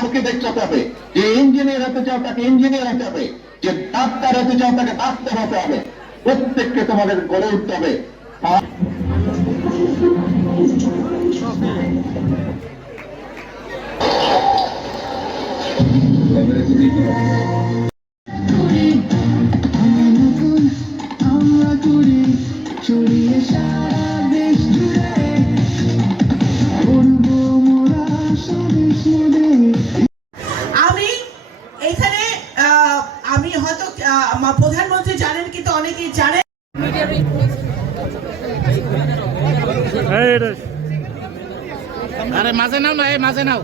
Architect হতে হবে, যে ইঞ্জিনিয়ার হতে চাও তাকে ইঞ্জিনিয়ার হতে হবে, যে ডাক্তার হতে চাও তাকে ডাক্তার হতে হবে। প্রত্যেককে তোমাদের গড়ে উঠতে হবে। আমি হয়তো প্রধানমন্ত্রী জানেন, কিন্তু অনেকেই জানেন। আরে মাঝে নাও না, মাঝে নাও।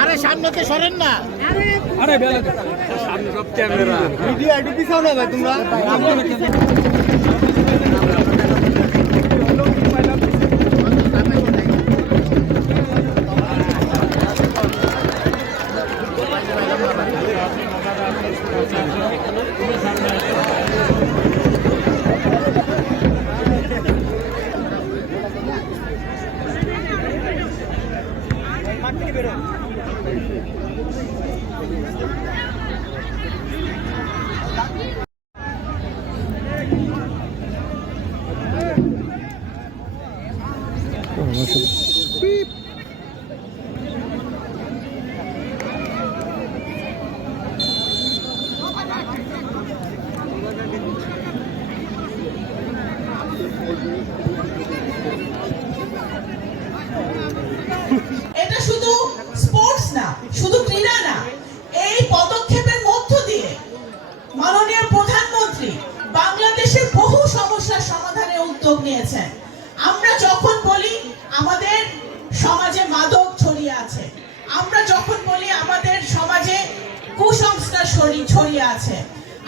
আরে সামনেতে সরেন না। আরে সামনে সব ক্যামেরা মিডিয়া একটু পিছাও না ভাই তোমরা। এটা শুধু স্পোর্টস না, শুধু ক্রীড়া না, এই পদক্ষেপের মধ্য দিয়ে মাননীয় প্রধানমন্ত্রী বাংলাদেশের বহু সমস্যার সমাধানের উদ্যোগ নিয়েছেন। আমরা যখন বলি আমাদের সমাজে মাদক ছড়িয়ে আছে, আমরা যখন বলি আমাদের সমাজে কুসংস্কার ছড়িয়ে আছে,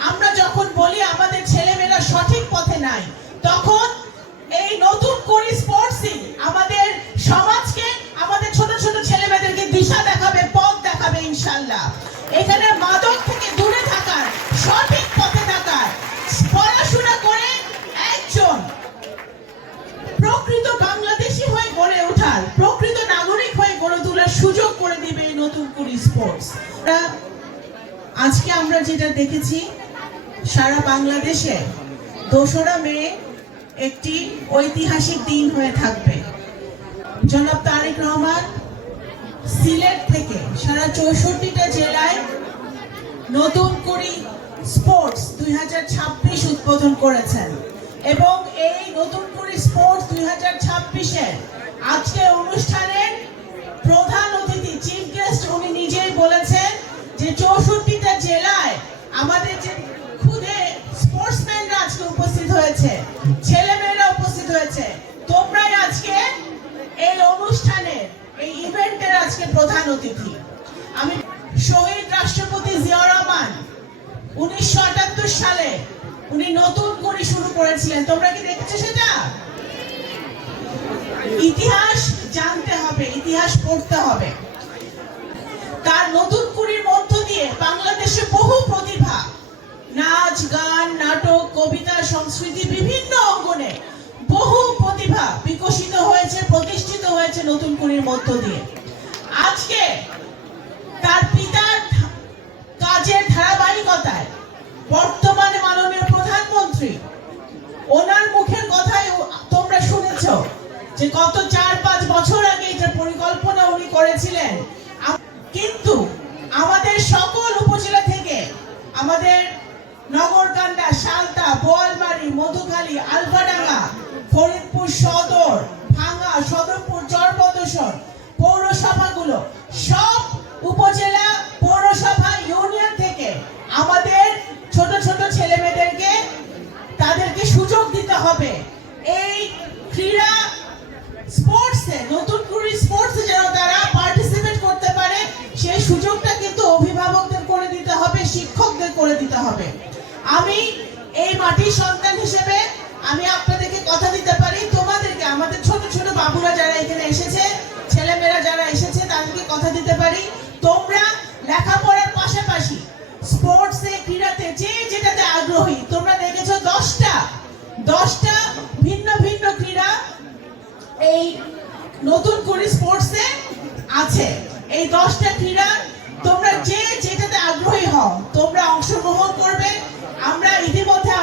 আমরা যখন বলি আমাদের ছেলেমেয়েরা সঠিক পথে নাই, তখন এই নতুন করে স্পোর্টসই আমাদের সমাজকে, আমাদের ছোট ছোট ছেলেমেয়েদেরকে দিশা দেখাবে, পথ দেখাবে ইনশাআল্লাহ। এখানে মাদক থেকে দূরে থাকার, সঠিক পথে থাকার, পড়াশোনা করে একজন প্রকৃত বাংলাদেশী হয়ে গড়ে ওঠার, প্রকৃত নাগরিক হয়ে গড়ে তোলার সুযোগ করে দিবে এই নতুন করে স্পোর্টস। আজকে আমরা যেটা দেখেছি, সারা বাংলাদেশে 2রা মে একটি ঐতিহাসিক দিন হয়ে থাকবে। জনাব তারেক রহমান সিলেট থেকে সারা 64টা জেলায় নতুন করে স্পোর্টস 2026 উদ্বোধন করেছেন, এবং এই নতুন করে স্পোর্টস 2026-এর আজকে অনুষ্ঠানের প্রধান অতিথি, চিফ গেস্ট, উনি নিজেই বলেছেন যে 64টা জেলায় আমাদের যে খুদে স্পোর্টসম্যানরা আজকে উপস্থিত হয়েছে, ছেলেমেয়েরা উপস্থিত হয়েছে, তোমরাই আজকে এই অনুষ্ঠানের, এই ইভেন্টের আজকে প্রধান অতিথি। আমি শহীদ রাষ্ট্রপতি জিয়াউর রহমান 1978 সালে উনি নতুন করে শুরু করেছিলেন। তোমরা কি দেখেছো সেটা? ইতিহাস জানতে হবে, ইতিহাস পড়তে হবে। তার নতুন কুড়ির মধ্য দিয়ে বাংলাদেশে বহু প্রতিভা, নাচ, গান, নাটক, কবিতা, সংস্কৃতি, বিভিন্ন অঙ্গনে বহু প্রতিভা বিকশিত হয়েছে, প্রতিষ্ঠিত হয়েছে নতুন কুড়ির মধ্য দিয়ে। আজকে তার পিতার কাজের ধারাবাহিকতায় বর্তমানে মাননীয় প্রধানমন্ত্রী, ওনার মুখের কথাই তোমরা শুনেছ যে গত 4-5 বছর আগে এটা পরিকল্পনা উনি করেছিলেন, কিন্তু আমাদের সকল উপজেলা থেকে, আমাদের নগরকান্দা, সালতা, বোয়ালমারী, মধুখালী, আলফাডাঙ্গা, ফরিদপুর সদর, ভাঙ্গা, সদরপুর, চরপদশন পৌরসভাগুলো, সব উপজেলা, পৌরসভা, ইউনিয়ন থেকে আমাদের ছোট ছোট ছেলেমেয়েদেরকে, তাদেরকে সুযোগ দিতে হবে এই ক্রীড়া স্পোর্টসে, নতুন করে স্পোর্টসে যেন তারা পার্টিসিপেট করতে পারে, সেই সুযোগটা কিন্তু অভিভাবকদের করে দিতে হবে, শিক্ষকদের করে দিতে হবে। আমি এই মাটির সন্তান হিসেবে আমি আপনাদেরকে কথা দিতে পারি, তোমাদেরকে, আমাদের ছোট ছোট বাবুরা যারা এখানে এসেছে, ছেলেমেয়েরা যারা এসেছে, তাদেরকে কথা দিতে পারি, তোমরা লেখাপড়ার পাশাপাশি স্পোর্টসে ক্রীড়াতে যে যেটাতে আগ্রহী, তোমরা দেখেছো 10টা ভিন্ন ভিন্ন ক্রীড়া এই নতুন করে স্পোর্টসে আছে। এই 10টা ক্রীড়া তোমরা যে যেটাতে আগ্রহী হও তোমরা অংশগ্রহণ করবে। আমরা ইতিমধ্যে